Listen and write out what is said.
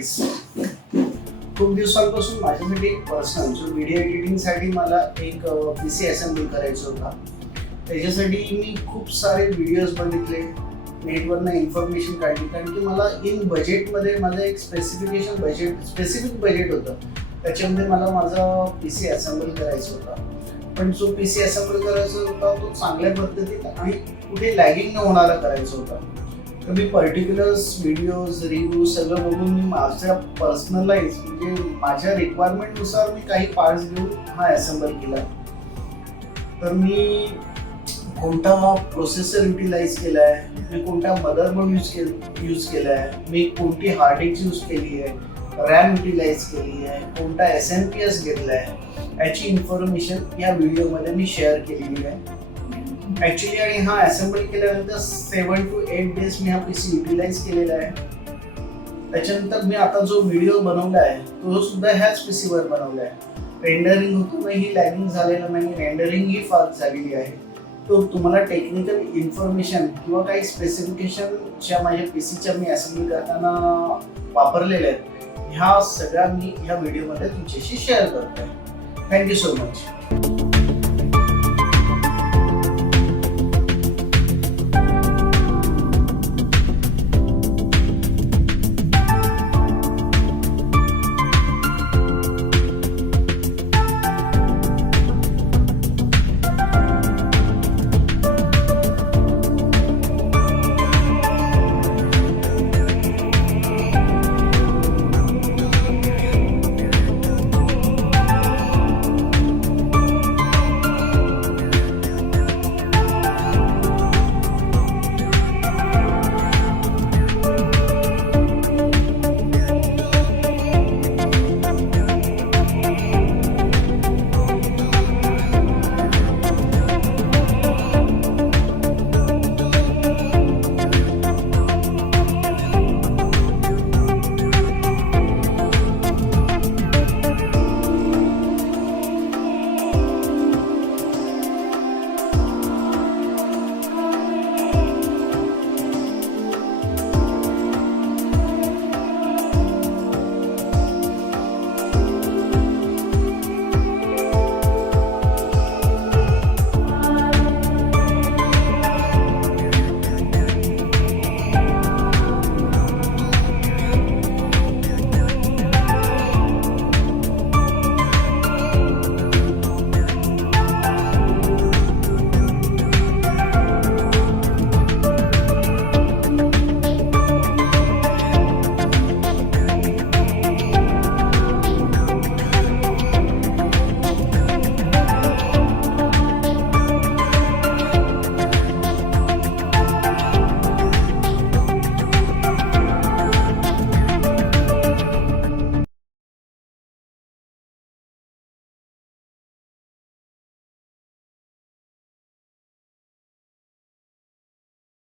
Guys, खूप दिवसांपासून माझ्यासाठी एक पर्सनल जो व्हिडिओ एडिटिंगसाठी मला एक PC असेंबल करायचा होता. त्याच्यासाठी मी खूप सारे व्हिडिओज बघितले, नेटवरनं इन्फॉर्मेशन काढली, कारण की मला इन बजेटमध्ये माझं एक स्पेसिफिक बजेट होतं. त्याच्यामध्ये मला माझा PC असेंबल करायचा होता. पण जो PC असेंबल करायचा होता तो चांगल्या पद्धतीत आणि कुठे लॅगिंग न होणारा करायचा होता. तर मी पर्टिक्युलर्स व्हिडिओज रिव्ह्यू सगळं बघून मी माझ्या पर्सनलाइज म्हणजे माझ्या रिक्वायरमेंटनुसार मी काही पार्ट्स घेऊन हा असेंबल केला. तर मी कोणता प्रोसेसर युटिलाइज केला आहे, मी कोणता मदरबोर्ड यूज केला आहे, मी कोणती हार्ड डिस्क यूज केली आहे, रॅम युटिलाइज केली आहे, कोणता SMPS घेतला आहे, याची इन्फॉर्मेशन या व्हिडिओमध्ये मी शेअर केलेली आहे. ॲक्च्युली आणि हा असेंबल केल्यानंतर 7 to 8 डेज मी हा PC युटिलाइज केलेला आहे. त्याच्यानंतर मी आता जो व्हिडिओ बनवला आहे तो सुद्धा ह्याच PC वर बनवला आहे. रेंडरिंग होतानाही लॅगिंग झालेलं नाही, रेंडरिंग ही फास्ट झालेली आहे. तो तुम्हाला टेक्निकल इन्फॉर्मेशन किंवा काही स्पेसिफिकेशन ज्या माझ्या PCच्या मी असेंबल करताना वापरलेल्या आहेत ह्या सगळ्या मी ह्या व्हिडिओमध्ये तुमच्याशी शेअर करतोय. Thank you so much.